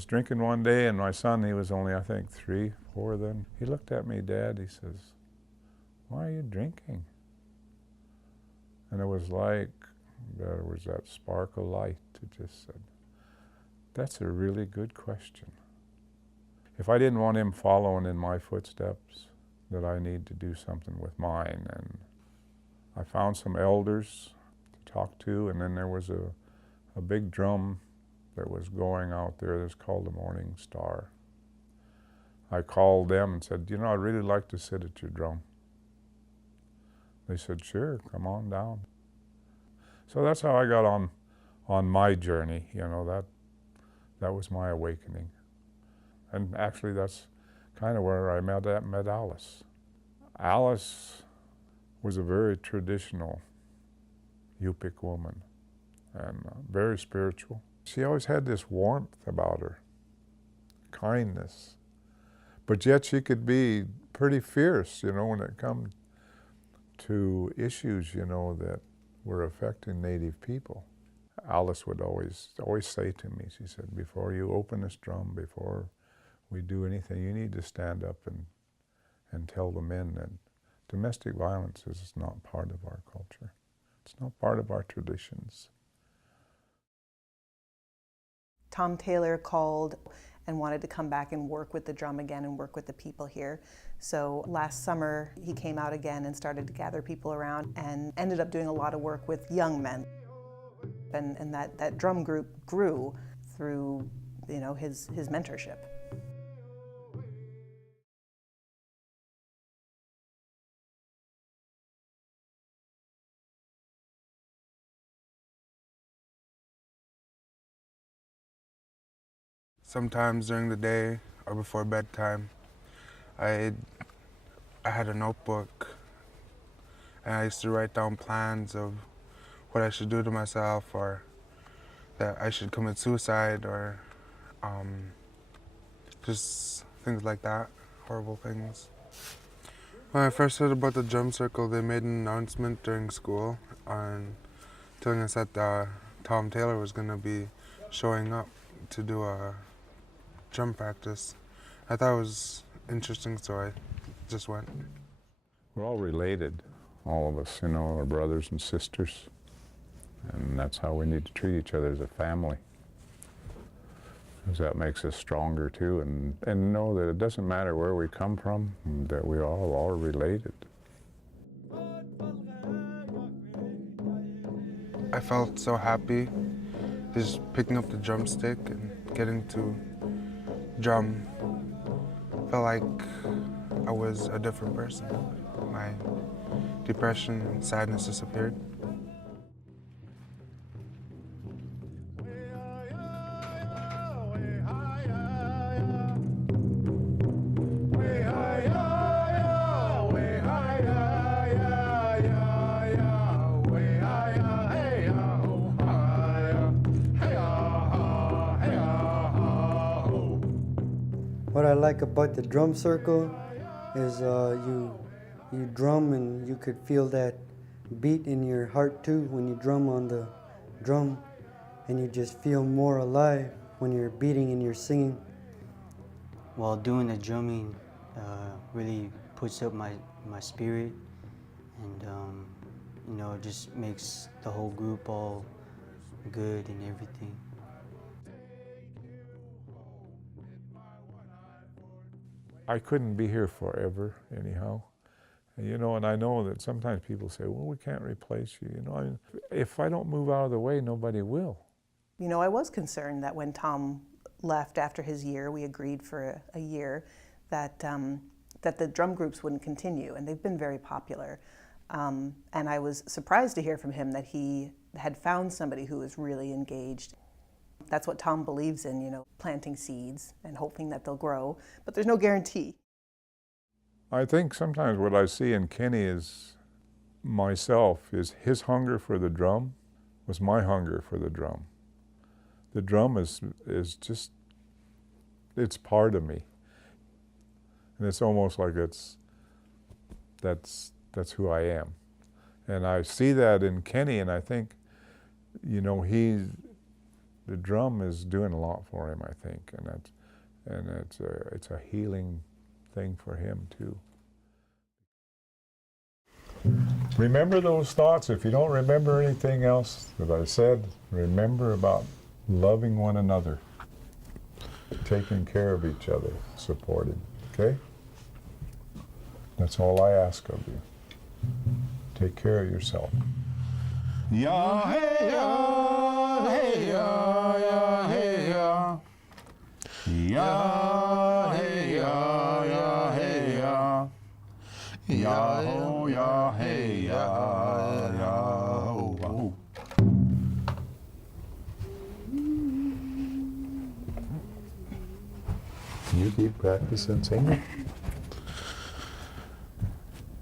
was drinking one day, and my son, he was only, I think, 3, 4 then. He looked at me, Dad, he says, "Why are you drinking?" And it was like there was that spark of light. It just said, that's a really good question. If I didn't want him following in my footsteps, that I need to do something with mine. And I found some elders to talk to, and then there was a big drum that was going out there that's called the Morning Star. I called them and said, I'd really like to sit at your drum. They said, sure, come on down. So that's how I got on my journey, that was my awakening. And actually that's kind of where I met Alice. Alice was a very traditional Yupik woman and very spiritual. She always had this warmth about her, kindness, but yet she could be pretty fierce, when it comes to issues, that were affecting Native people. Alice would always say to me, she said, before you open this drum, before we do anything, you need to stand up and tell the men that domestic violence is not part of our culture. It's not part of our traditions. Tom Taylor called and wanted to come back and work with the drum again and work with the people here. So last summer he came out again and started to gather people around and ended up doing a lot of work with young men. And that drum group grew through his mentorship. Sometimes during the day or before bedtime, I had a notebook and I used to write down plans of what I should do to myself, or that I should commit suicide, or just things like that, horrible things. When I first heard about the drum circle, they made an announcement during school on telling us that Tom Taylor was going to be showing up to do a drum practice. I thought it was interesting, so I just went. We're all related, all of us, our brothers and sisters. And that's how we need to treat each other as a family. Because that makes us stronger too, and know that it doesn't matter where we come from, that we all are related. I felt so happy just picking up the drumstick and getting to drum. Felt like I was a different person. My depression and sadness disappeared. What I like about the drum circle is you drum and you could feel that beat in your heart too when you drum on the drum, and you just feel more alive when you're beating and you're singing. While doing the drumming really puts up my spirit, and it just makes the whole group all good and everything. I couldn't be here forever anyhow. And I know that sometimes people say, well, we can't replace you. If I don't move out of the way, nobody will. I was concerned that when Tom left after his year, we agreed for a year, that the drum groups wouldn't continue, and they've been very popular. And I was surprised to hear from him that he had found somebody who was really engaged. That's what Tom believes in, planting seeds and hoping that they'll grow, but there's no guarantee. I think sometimes what I see in Kenny is myself, is his hunger for the drum was my hunger for the drum. The drum is just, it's part of me. And it's almost like that's who I am. And I see that in Kenny, and I think, the drum is doing a lot for him, I think, and it's a healing thing for him too. Remember those thoughts. If you don't remember anything else that I said, remember about loving one another, taking care of each other, supporting. Okay? That's all I ask of you. Take care of yourself. Ya hey ya hey ya ya hey ya ya hey ya ya hey ya ya ho ya hey ya ya ho ho. You keep practicing singing.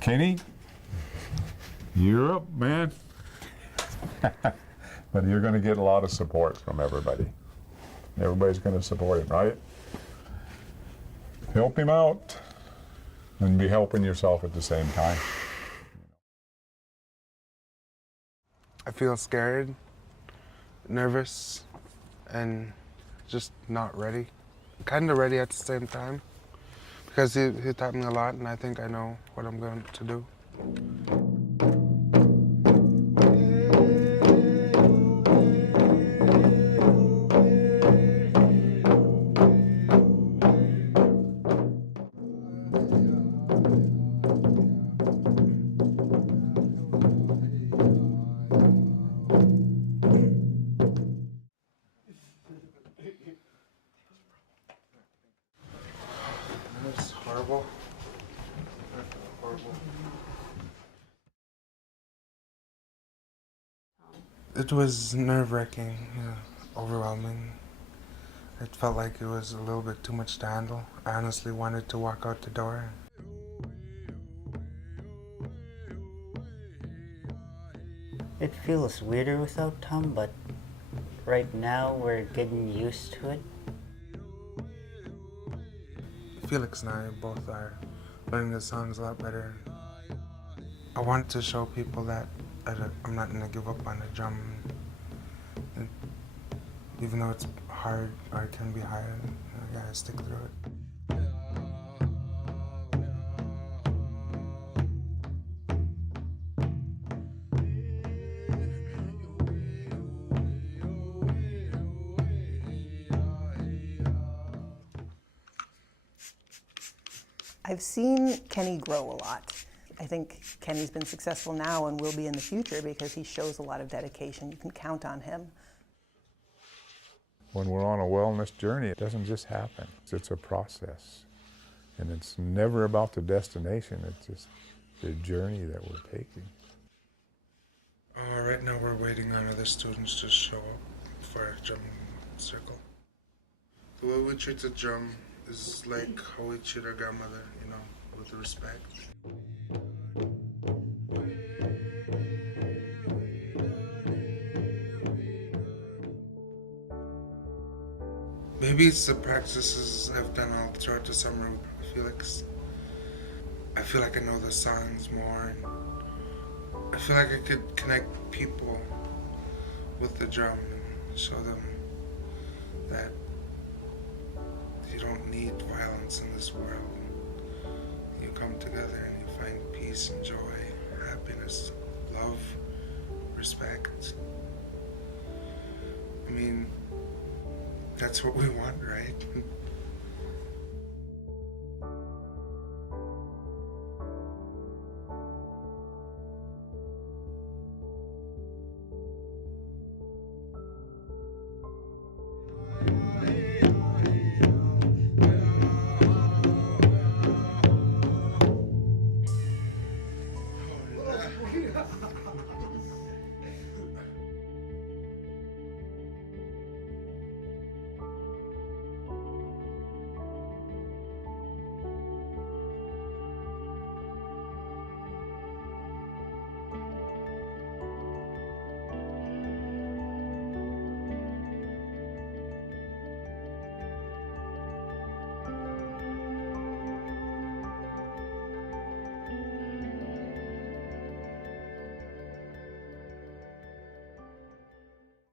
Kenny, you're up, man. But you're going to get a lot of support from everybody. Everybody's going to support him, right? Help him out and be helping yourself at the same time. I feel scared, nervous, and just not ready. Kind of ready at the same time, because he taught me a lot, and I think I know what I'm going to do. That's horrible. Horrible. It was nerve-wracking, overwhelming. It felt like it was a little bit too much to handle. I honestly wanted to walk out the door. It feels weirder without Tom, but right now we're getting used to it. Felix and I both are learning the songs a lot better. I want to show people that I'm not going to give up on the drum. And even though it's hard, or it can be hard, I gotta stick through it. I've seen Kenny grow a lot. I think Kenny's been successful now and will be in the future because he shows a lot of dedication. You can count on him. When we're on a wellness journey, it doesn't just happen. It's a process. And it's never about the destination, it's just the journey that we're taking. Right now we're waiting on other students to show up for our drum circle. The way we treat the drum is like how we treat our grandmother, with respect. Maybe it's the practices I've done all throughout the summer with Felix. I feel like I know the songs more, and I feel like I could connect people with the drum and show them that you don't need violence in this world. You come together and you find peace and joy, happiness, love, respect. I mean, that's what we want, right?